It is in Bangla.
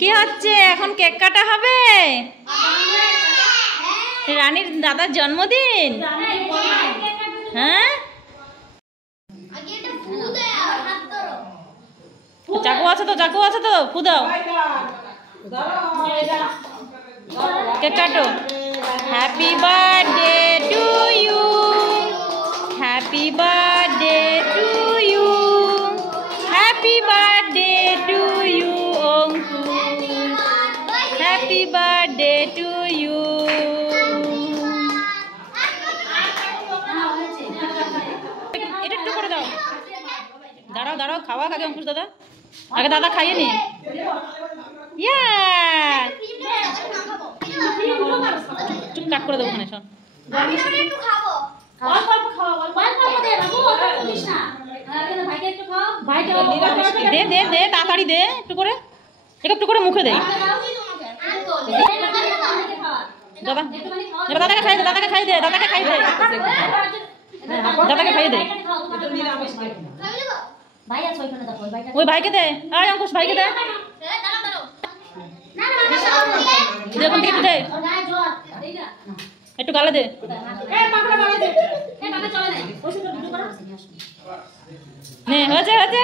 কি হচ্ছে এখন? কেক কাটা হবে? রানীর দাদার জন্মদিন। হ্যাঁ, চাকু আছে তো, চাকু আছে তো, ফু দাও, কেক কাটো। Happy birthday to you, happy birthday to you, happy birthday to you Anku, happy birthday to you. এটা একটু করে দাও। দাঁড়াও দাঁড়াও, খাওয়া আগে অঙ্কুশ দাদা, আগে দাদা খাইয়ে নি। ইয়া চুপ কাট করে দেবো ওখানে। শোন, দে দে দে, তাড়াতাড়ি দে, একটু করে, একটু করে মুখে দে। দাদা, এবার দাদাকে খাই দে, দাদাকে খাই দে, দাদাকে খাই দে, দাদাকে খাই দে। ওই ভাইকে দে, আয় অঙ্কুশ ভাইকে দে, দেখুন একটু দে, একটু গালে দে। নে হয়েছে হয়েছে।